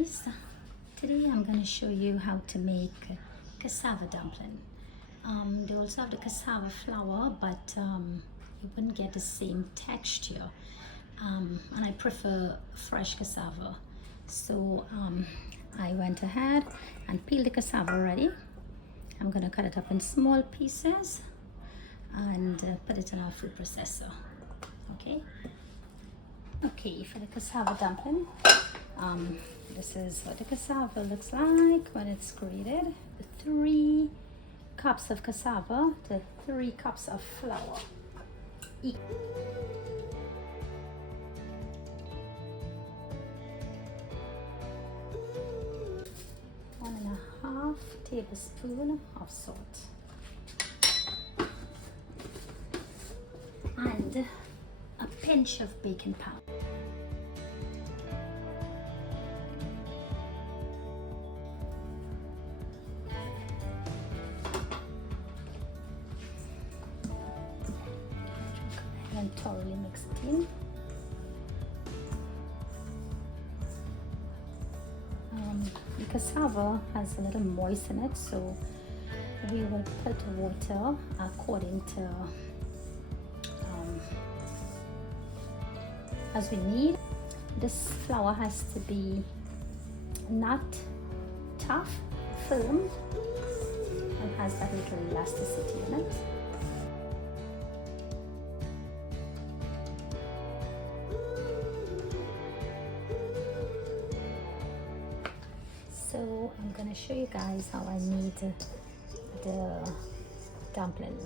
guys, today I'm going to show you how to make cassava dumpling. They also have the cassava flour, but you wouldn't get the same texture, and I prefer fresh cassava. So I went ahead and peeled the cassava already. I'm going to cut it up in small pieces and put it in our food processor. Okay, for the cassava dumpling, this is what the cassava looks like when it's grated. 3 cups of cassava to 3 cups of flour. 1.5 tablespoons of salt. And a pinch of baking powder. And thoroughly mix it in. The cassava has a little moist in it, so we will put water according to as we need. This flour has to be not tough, firm, and has that little elasticity in it. So I'm going to show you guys how I knead the dumpling.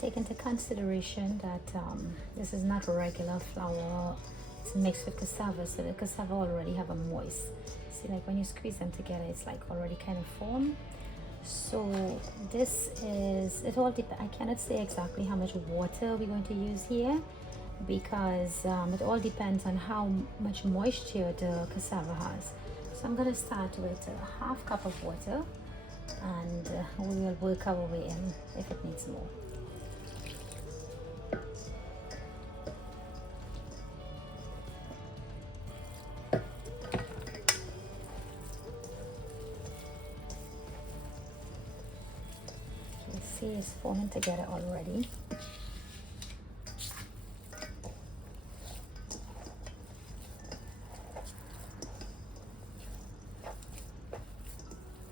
Take into consideration that this is not regular flour, it's mixed with cassava, so the cassava already have a moist. See, like when you squeeze them together, it's like already kind of formed. So this is, it all depends. I cannot say exactly how much water we're going to use here, because it all depends on how much moisture the cassava has. So I'm going to start with a 1/2 cup of water, and we will work our way in if it needs more. You see it's forming together already.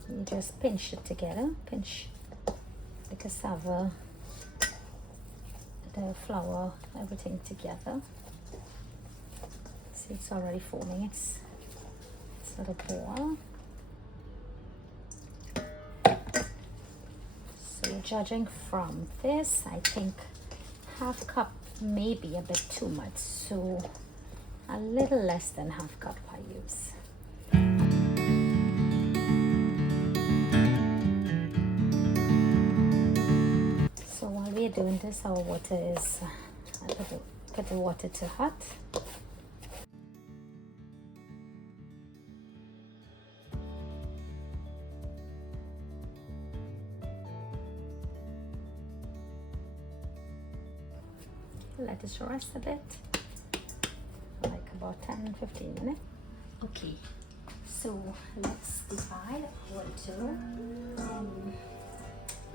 You just pinch it together, pinch the cassava, the flour, everything together. See, it's already forming its little ball. So judging from this, I think 1/2 cup may be a bit too much, so a little less than 1/2 cup I use. So while we're doing this, our water is, I put the water to hot. Let this rest a bit, like about 10-15 minutes. Okay, so let's divide our dough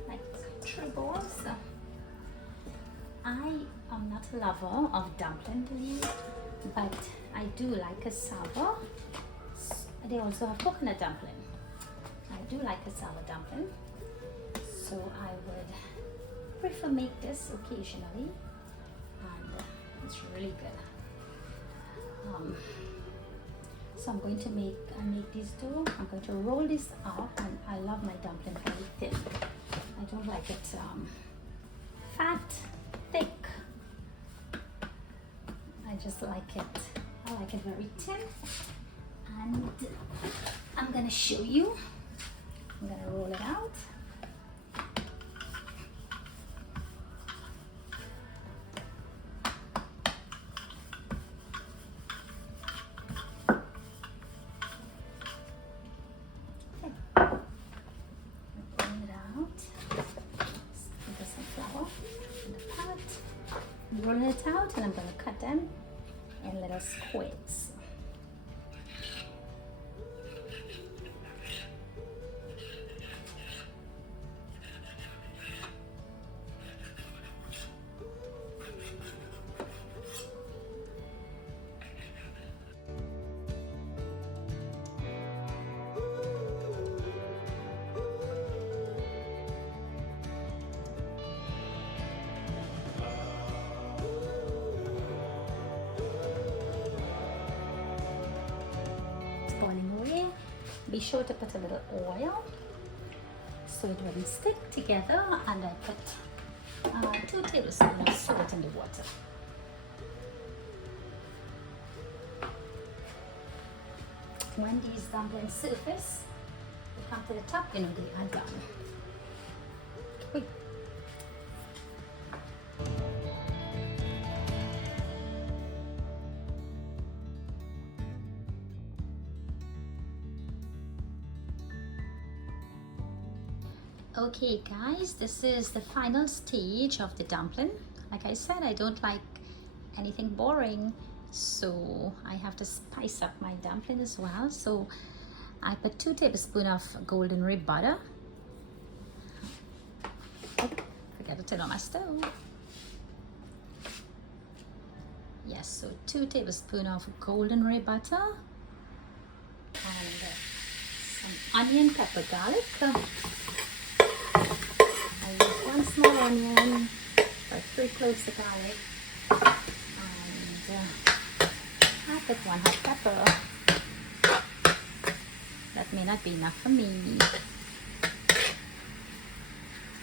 like 3 balls. I am not a lover of dumpling, but I do like cassava. They also have coconut dumpling. I do like cassava dumpling, so I would prefer make this occasionally. It's really good. So I'm going to make this dough. I'm going to roll this up, and I love my dumpling very thin. I don't like it fat, thick. I just like it. I like it very thin. And I'm gonna show you. I'm gonna roll it out. Roll it out, and I'm going to cut them in little squares. boiling away. Be sure to put a little oil so it wouldn't stick together, and I put 2 tablespoons of salt in the water. When these dumplings surface, they come to the top, you know they are done. Wait. Okay guys, this is the final stage of the dumpling. Like I said, I don't like anything boring, so I have to spice up my dumpling as well. So I put 2 tablespoons of golden rib butter. Oh, forgot to turn on my stove. Yes, so 2 tablespoons of golden rib butter and some onion, pepper, garlic. I use 1 small onion, about 3 cloves of garlic, and I put 1 hot pepper. That may not be enough for me.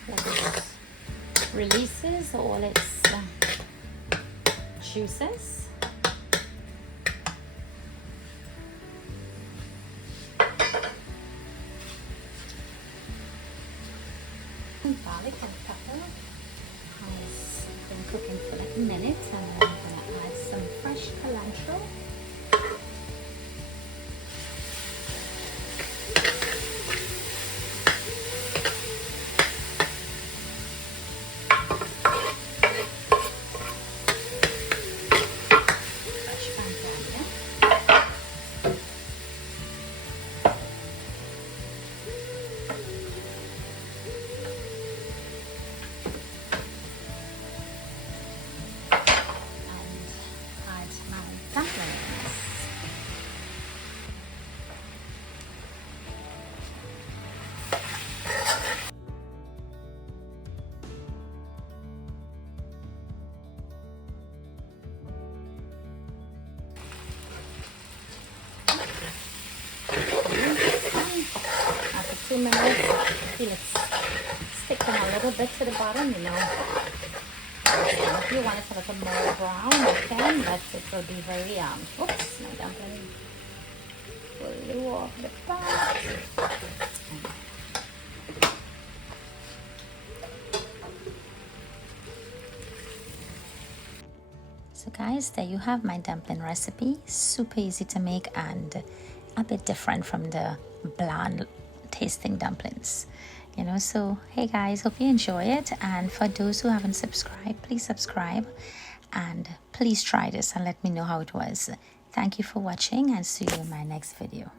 Let it releases all its juices. Garlic and pepper has been cooking for like a minute, and I'm going to add some fresh cilantro. Fresh bandania. After 2 minutes, feel it's sticking a little bit to the bottom, you know. If you want it a little more brown, you can, but it will be very oops, my dumpling flew off the pot. So guys, there you have my dumpling recipe. Super easy to make and a bit different from the bland tasting dumplings, you know. So hey guys, hope you enjoy it, and for those who haven't subscribed, please subscribe and please try this and let me know how it was. Thank you for watching, and see you in my next video.